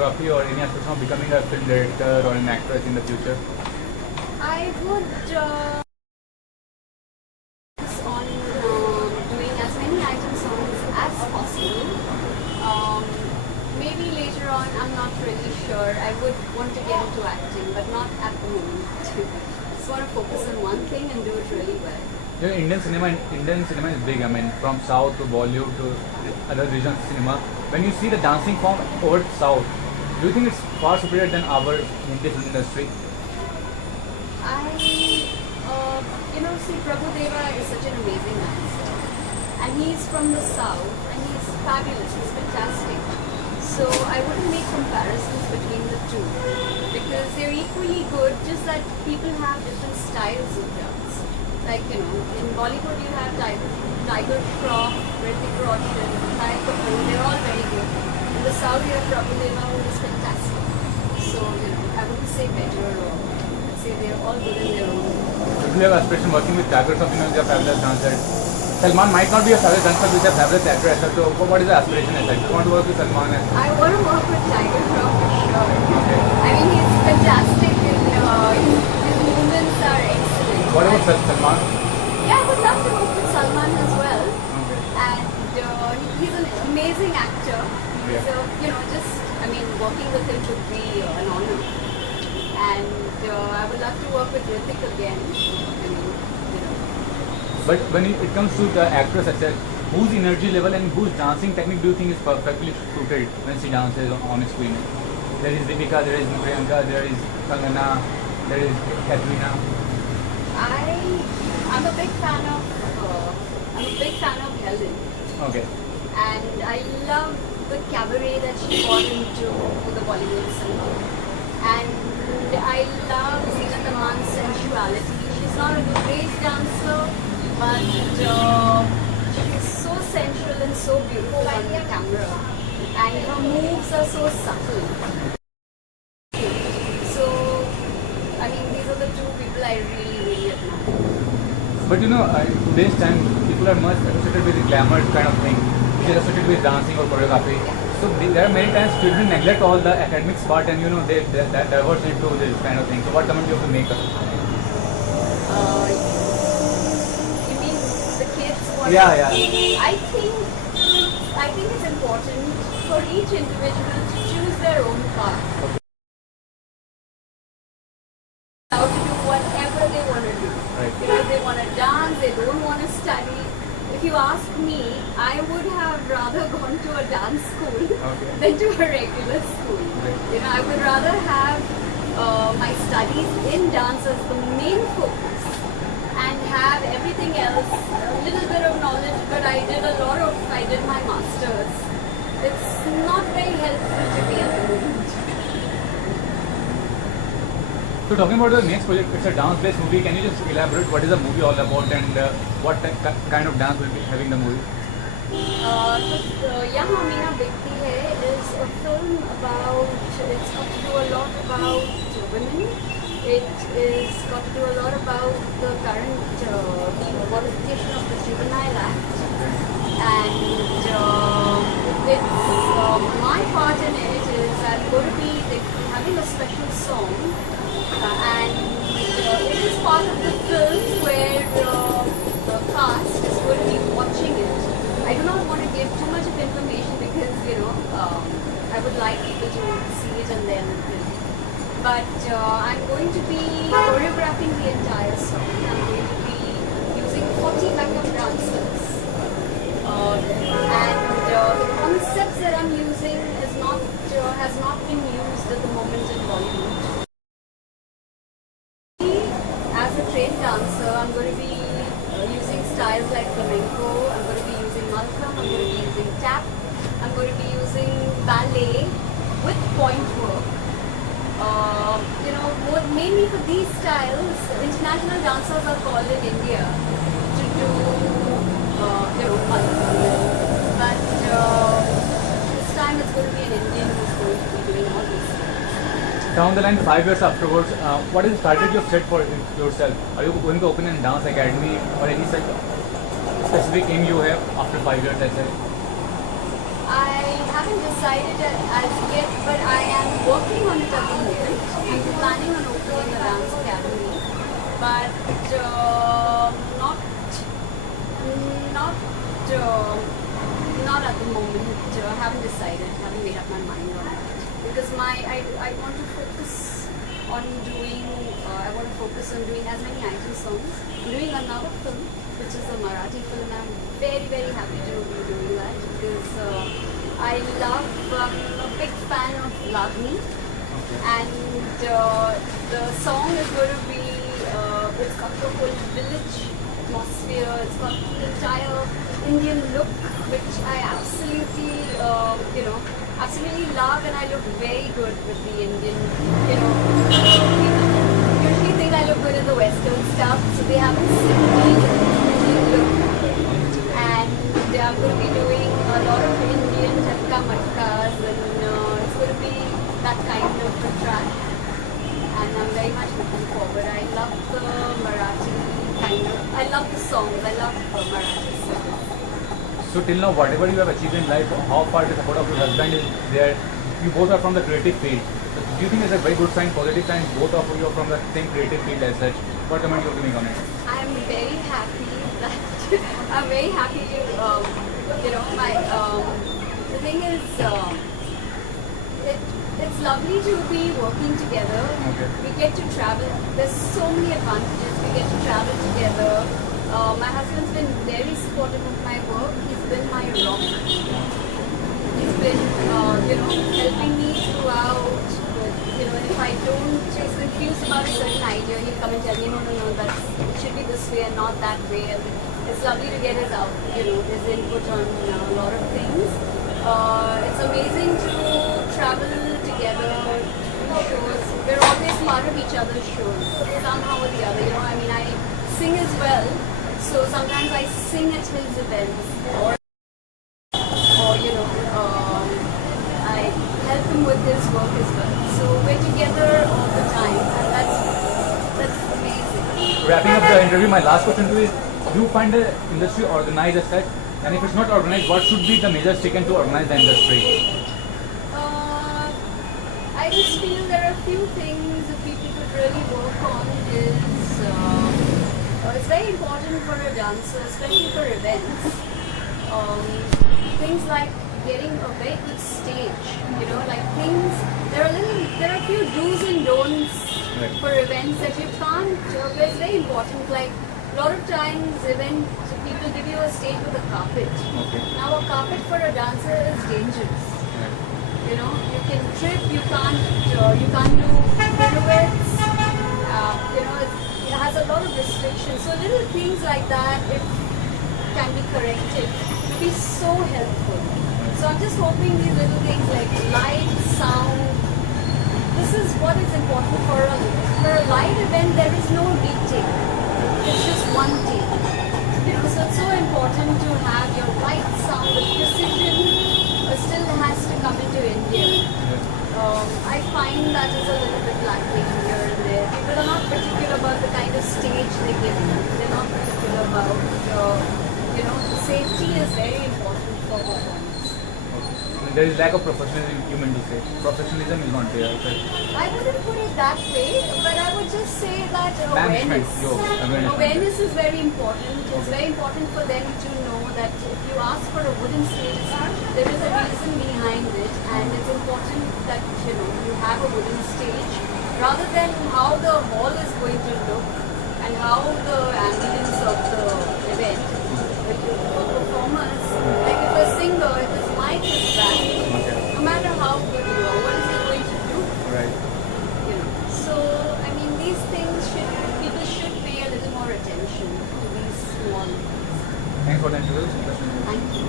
choreography or any aspiration of becoming a film director or an actress in the future? I would focus on doing as many item songs as possible. Maybe later on, I'm not really sure. I would want to get into acting, but not at the moment. Just want to focus on one thing and do it really well. You know, Indian cinema is big. I mean, from South to Bollywood to other regions of cinema. When you see the dancing form over South, do you think it's far superior than our Hindi film industry? See, Prabhu Deva is such an amazing dancer. And he's from the South, and he's fabulous, he's fantastic. So I wouldn't make comparisons between the two, because they're equally good, just that people have different styles of dance. Like, in Bollywood you have Tiger Shroff, Hrithik Roshan, Shahid Kapoor, they're all very good. In the South you have Prabhu Deva, who is fantastic. So, I wouldn't say better or I'd say they're all good in their own. If you have aspiration working with Tiger Shroff, he's a fabulous dancer. Salman might not be a fabulous dancer, but he's a fabulous actor as well. So what is the aspiration as well? Do you want to work with Salman? I want to work with Tiger Shroff for sure. Okay. I mean, he's fantastic and his movements are excellent. What about Salman? Yeah, I would love to work with Salman as well. Okay. And he's an amazing actor. Yeah. So, working with him would be an honor. And I would love to work with Hrithik again. But when it comes to the actress herself, whose energy level and whose dancing technique do you think is perfectly suited when she dances on screen? There is Deepika, there is Priyanka, there is Kangana, there is Katrina. I'm a big fan of Helen. Okay. And I love the cabaret that she got into for the Bollywood cinema. And I love Zeenat Aman's sensuality. She's not a great dancer, but she's so sensual and so beautiful on the camera. And her moves are so subtle. So, these are the two people I really, really admire. But in today's time, people are much associated with the glamour kind of thing, which is associated with dancing or choreography. So there are many times children neglect all the academics part and they diverge into this kind of thing. So what comment do you have to make? You mean the kids? Yeah. I think it's important for each individual to choose their own path. Okay. How to do whatever they want to do. Right. If they want to dance, they don't want to study. If you ask me, I would have rather gone to a dance school than to a regular school. Right. I would rather have my studies in dance as the main focus and have everything else, a little bit of knowledge, but I did my masters. It's not very helpful to me at the moment. So talking about the next project, it's a dance-based movie. Can you just elaborate what is the movie all about and what kind of dance will be having the movie? Yahan Meena Bikti Hai is a film about, it's got to do a lot about women. It is got to do a lot about the current modification of the Juvenile Act. And my part in it is I'm going to be having a special song. And it is part of the film where the cast is going to be watching it. I do not want to give too much of information because, I would like people to see it and then But I'm going to be choreographing the entire song. I'm going to be using 40 backup dancers. And the concepts that I'm using has not been used at the moment in Bollywood. As a trained dancer, I'm going to be using styles like flamenco, I'm going to be using malkham, I'm going to be using tap, I'm going to be using ballet with point work. Mainly for these styles, international dancers are called in India to do, malkham. But this time it's going to be an Indian who's going to be doing all these things. Down the line, 5 years afterwards, what is the strategy you have set for yourself? Are you going to open a dance academy or any such specific aim you have after 5 years, I said? I haven't decided as yet, but I but not not not at the moment. I haven't decided. Haven't made up my mind on it because I want to focus on doing. I want to focus on doing as many item songs. I'm doing another film, which is a Marathi film. I'm very happy to be doing that because I love. I'm a big fan of Lagni. And the song is going to be, it's got the whole village atmosphere, it's got the entire Indian look, which I absolutely, absolutely love, and I look very good with the Indian, people usually think I look good in the Western stuff, so they haven't seen me in the Indian look. And I'm going to be doing a lot of Indian Jhatka Matkas, and it's going to be that kind of a track, and I'm very much looking forward. I love the Marathi I love the songs, I love Marathi songs. So till now, whatever you have achieved in life, how far the support of your husband is there? You both are from the creative field. So do you think it's a very good sign, positive sign? Both of you are from the same creative field as such. What comment you're giving on it? I'm very happy that I'm very happy to the thing is it's lovely to be working together. Okay. We get to travel. There's so many advantages. We get to travel together. My husband's been very supportive of my work. He's been my rock. He's been, helping me throughout. If I don't, he's confused about a certain idea, he'll come and tell me, no, it should be this way and not that way. And it's lovely to get his his input on a lot of things. It's amazing to travel together to shows. We're always part of each other's shows, somehow or the other. I sing as well, so sometimes I sing at his events, or I help him with his work as well. So we're together all the time, and that's amazing. Wrapping up the interview, my last question to you is: do you find the industry organized as such? And if it's not organized, what should be the measures taken to organize the industry? I just feel there are a few things that people could really work on. It's very important for a dancer, especially for events. Things like getting a very good stage. There are a few do's and don'ts for events that you can't. It's very important. Like a lot of times, people give you a stage with a carpet. Okay. Now, a carpet for a dancer is dangerous. You can trip, you can't do pirouettes, it has a lot of restrictions. So little things like that, if can be corrected, would be so helpful. So I'm just hoping these little things like light, sound, this is what is important for a live event. There is no retake. It's just one take. So it's so important to have your light, sound, with precision. Still has to come into India. I find that is a little bit lacking here and there. People are not particular about the kind of stage they give you. They're not particular about, safety is very important for performance. There is lack of professionalism, you meant to say. Professionalism is not there. I wouldn't put it that way, but I would just say that Management, awareness is very important. It's very important for them to know that if you ask for a wooden stage, there is a reason behind it, and it's important that you have a wooden stage rather than how the hall is going to look and how the ambience of the event. For performers, like if a singer, if his mic is back, no matter how good you are, what is he going to do? Right. So these things people should pay a little more attention to these small things. Thanks for the interview. Thank you.